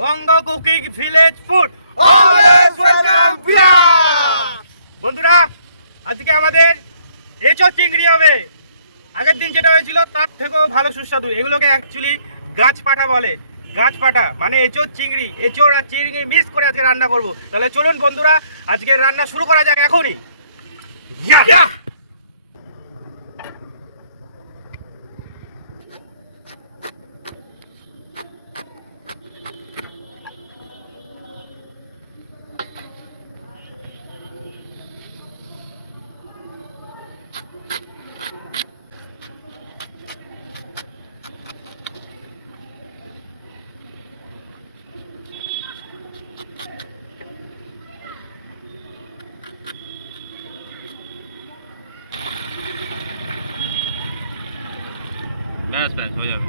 বঙ্গ cooking village food always welcome viewer. বন্ধুরা, আজকে আমাদের এঁচোড় চিংড়ি হবে। আগের দিন যেটা হয়েছিল তার থেকেও ভালো সুস্বাদু। এগুলোকে অ্যাকচুয়ালি গাছ পাঠা বলে। গাছ পাঠা মানে এঁচোড় চিংড়ি, এঁচোড় আর চিংড়ি মিক্স করে আজকে রান্না করব। তাহলে চলুন বন্ধুরা, আজকে রান্না শুরু করা যাক এখনই। ব্যাস ব্যাস হয়ে যাবে।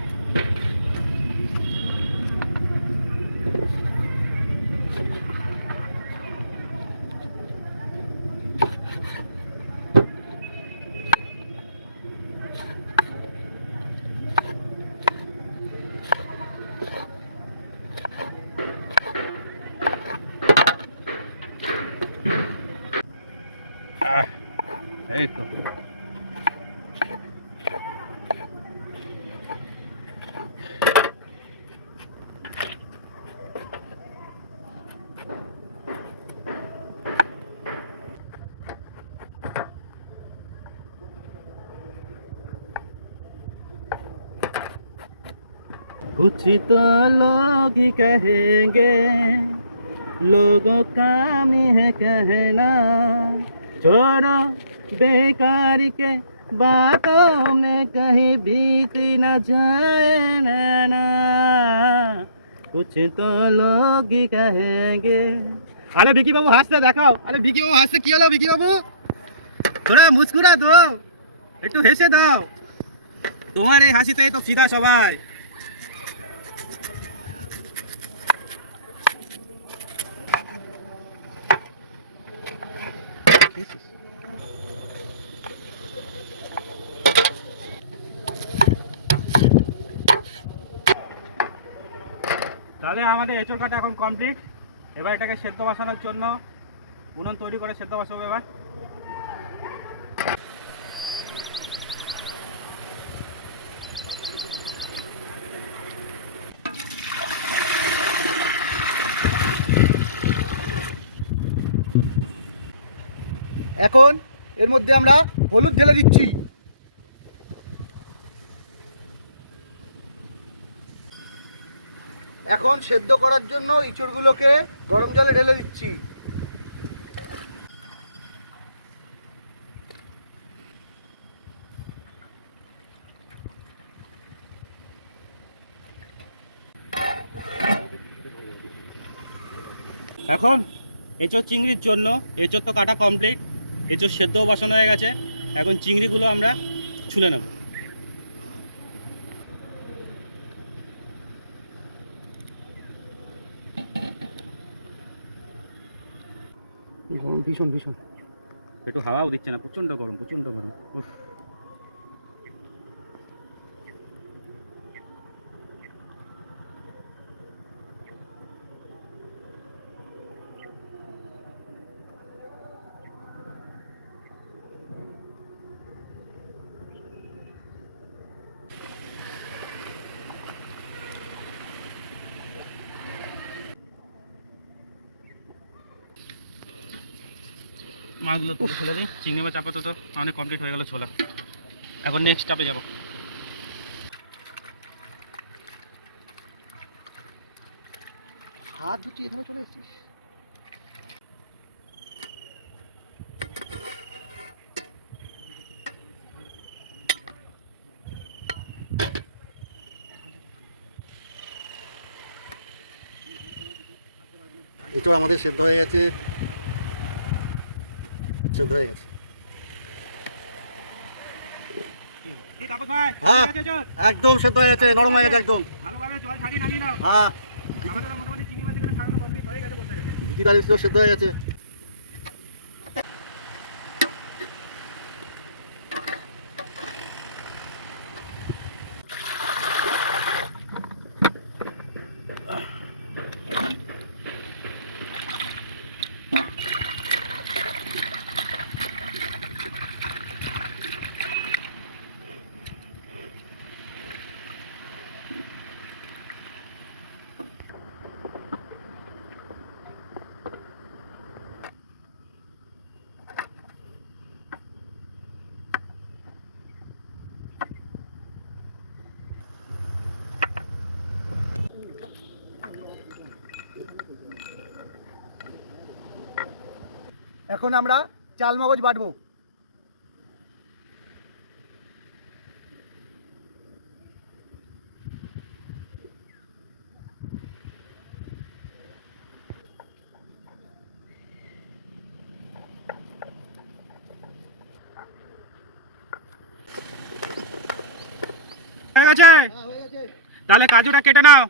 এই তো कुछ तो लोग कहेंगे, लोगों का काम है कहना, छोड़ो बेकार के बातों में कहीं बीत न जाए नैना, कुछ तो लोग कहेंगे। আরে বিকি বাবু হাসতে দেখাও। আরে বিকি বাবু হাসতে কি হলো? বিকি বাবু তোরা মুস্কুরা তো, একটু হেসে দাও। তোমার এই হাসিতেই তো ফিদা সবাই। তাহলে আমাদের এঁচোড় কাটা এখন কমপ্লিট। এবার এটাকে সেদ্ধ বসানোর জন্য উনুন তৈরি করে সেদ্ধ বসাবো। এবার এখন এর মধ্যে আমরা হলুদ ঢেলে দিচ্ছি। এখন সেদ্ধ করার জন্য ইঁচড়গুলোকে গরম জলে ঢেলে দিচ্ছি। এখন এঁচোড় চিংড়ির জন্য এঁচোড় তো কাটা কমপ্লিট, এঁচোড় সেদ্ধও বসানো হয়ে গেছে। এখন চিংড়িগুলো আমরা ছুলে নেব। গরম ভীষণ ভীষণ, একটু হাওয়াও দিচ্ছে না, প্রচন্ড গরম, প্রচন্ড গরম। মাছগুলো খুলে দিই। চিংড়ি মাছ আপাতত অনেক কমপ্লিট হয়ে গেল ছোলা। এখন নেক্সট স্টেপে যাবো। হাত দুটি এখানে চলে এসেছিস। এঁচোড় আমাদের সেদ্ধ হয়ে গেছে, সেদ্ধ হয়ে গেছে। হ্যাঁ একদম সেদ্ধ হয়ে গেছে, নরম হয়ে গেছে একদম। হ্যাঁ সেদ্ধ হয়ে গেছে। এখন আমরা চাল মগজ বাটবো। হয়ে গেছে, তাহলে কাজুটা কেটে নাও।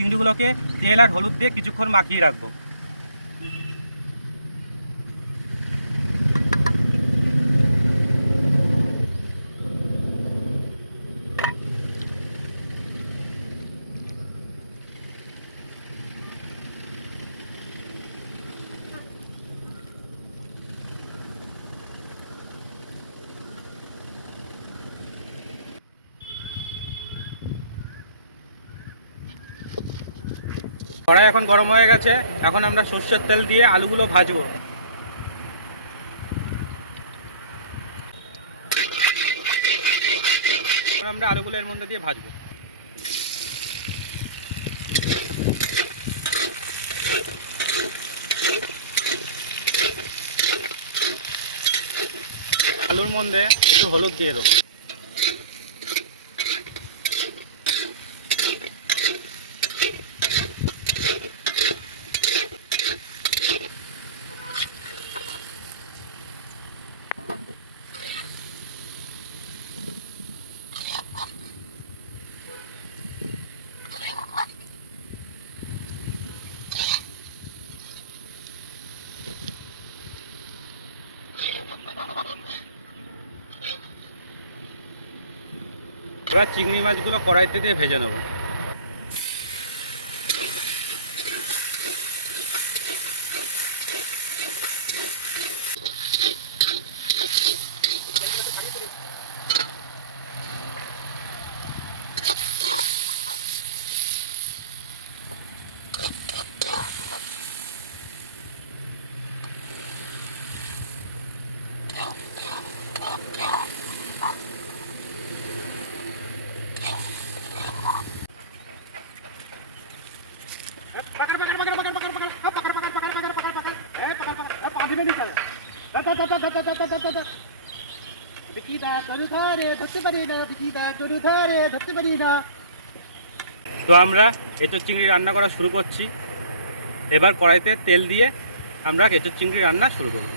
চিংড়িগুলোকে তেল আর হলুদ দিয়ে কিছুক্ষণ মাখিয়ে রাখবো। কড়াই এখন গরম হয়ে গেছে, এখন আমরা সর্ষের তেল দিয়ে আলুগুলো ভাজবো। আমরা আলুগুলো এর মধ্যে দিয়ে ভাজবো। আলুর মধ্যে একটু হলুদ দিয়ে দেবো। এবার চিংড়ি মাছগুলো কড়াইতে দিয়ে ভেজে নেব। তো আমরা এঁচোড় চিংড়ি রান্না করা শুরু করছি। এবার কড়াইতে তেল দিয়ে আমরা এঁচোড় চিংড়ি রান্না শুরু করব।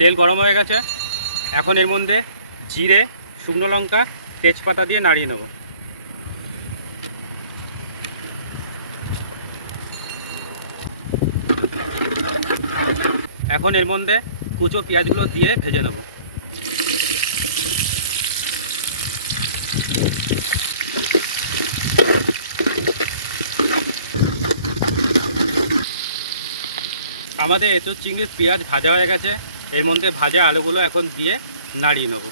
তেল গরম হয়ে গেছে, এখন এর মধ্যে জিরে, শুকনো লঙ্কা, তেজপাতা দিয়ে নাড়িয়ে নেব। এখন এর মধ্যে কুচো পেঁয়াজগুলো দিয়ে ভেজে নেব। আমাদের এঁচোড় চিংড়ির পেঁয়াজ ভাজা হয়ে গেছে, এর মধ্যে ভাজা আলুগুলো এখন দিয়ে নাড়িয়ে নেব।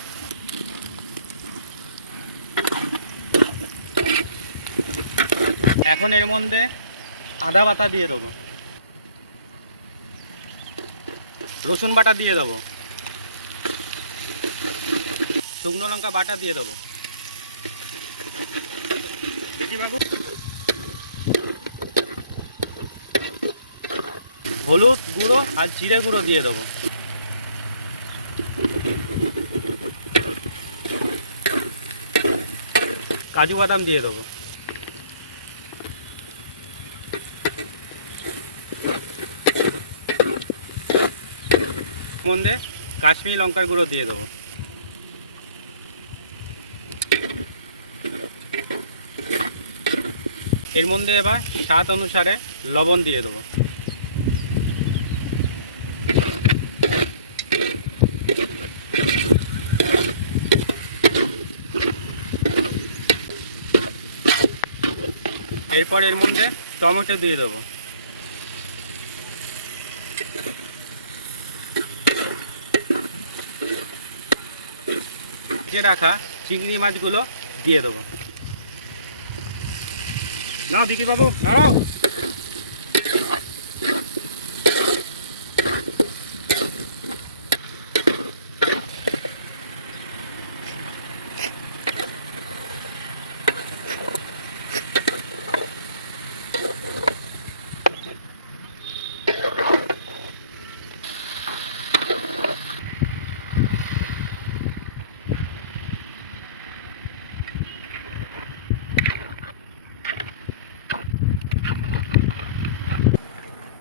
এখন এর মধ্যে আদা বাটা দিয়ে দেবো, রসুন বাটা দিয়ে দেবো, শুকনো লঙ্কা বাটা দিয়ে দেবো, বাবু হলুদ গুঁড়ো আর জিরে গুঁড়ো দিয়ে দেবো। কাজু বাদাম দিয়ে দেবো। মধ্যে কাশ্মীরি লঙ্কার গুঁড়ো দিয়ে দেবো। এর মধ্যে এবার স্বাদ অনুসারে লবণ দিয়ে দেবো। এরপর এর মধ্যে টমেটো দিয়ে দেবো। রাখা চিংড়ি মাছগুলো দিয়ে দেবো। না বিকি বাবু দাঁড়াও।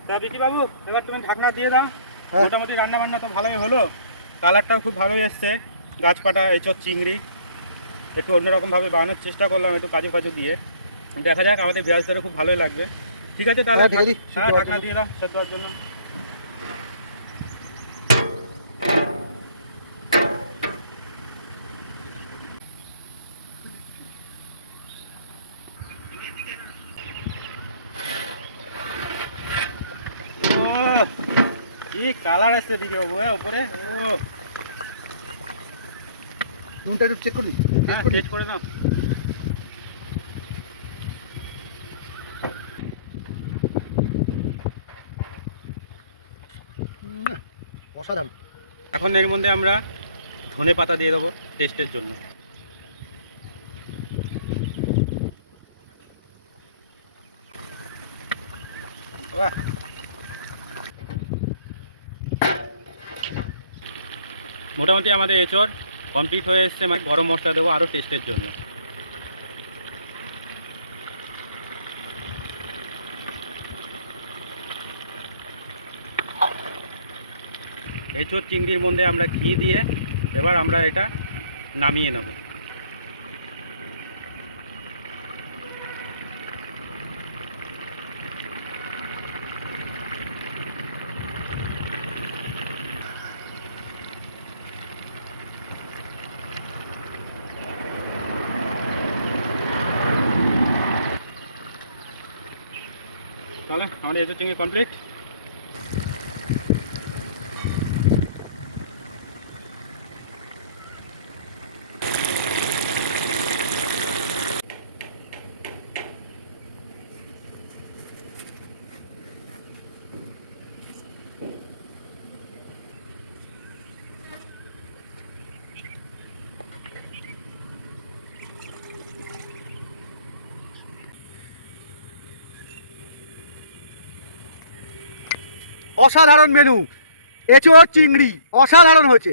তা বিকি বাবু এবার তুমি ঢাকনা দিয়ে দাও। মোটামুটি রান্না বান্না তো ভালোই হলো, কালারটাও খুব ভালোই এসছে। গাছপাটা এঁচোড় চিংড়ি একটু অন্যরকমভাবে বানানোর চেষ্টা করলাম, একটু কাজু ফাজু দিয়ে। দেখা যাক, আমাদের পেঁয়াজটারও খুব ভালোই লাগবে। ঠিক আছে তাহলে হ্যাঁ ঢাকনা দিয়ে দাও সেদ্ধ হওয়ার জন্য। কি কালার আসছে দিকে উপরে। নুনটা একটু চেক করি। হ্যাঁ টেস্ট করে দাও। অসাধারণ। এখন এর মধ্যে আমরা ধনে পাতা দিয়ে দেবো টেস্টের জন্য। মোটামুটি আমাদের এঁচোড় কমপ্লিট হয়ে এসছে। মানে গরম মশলা দেবো আরও টেস্টের জন্য। এঁচোড় চিংড়ির মধ্যে আমরা ঘি দিয়ে এবার আমরা এটা নামিয়ে নেব। তাহলে আমাদের এঁচোড় চিংড়ি কমপ্লিট। অসাধারণ মেনু, এঁচোড় চিংড়ি অসাধারণ হয়েছে।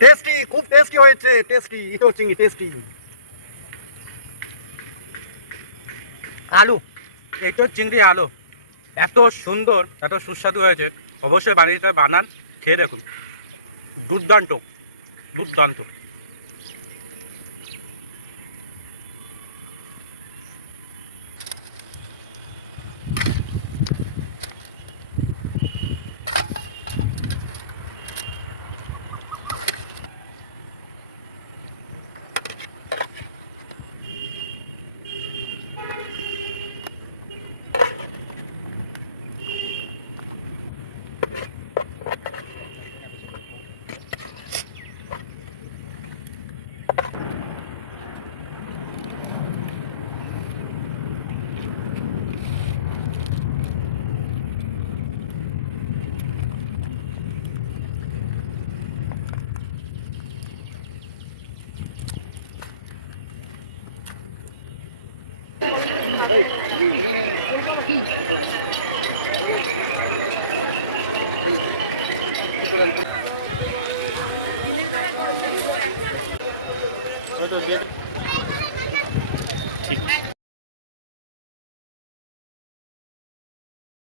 টেস্টি, খুব টেস্টি হয়েছে। টেস্টি এঁচোড় চিংড়ি, টেস্টি। আলু এঁচোড় চিংড়ি আলু এত সুন্দর, এত সুস্বাদু হয়েছে। অবশ্যই বাড়িতে বানান, খেয়ে দেখুন। দুর্দান্ত দুর্দান্ত। তো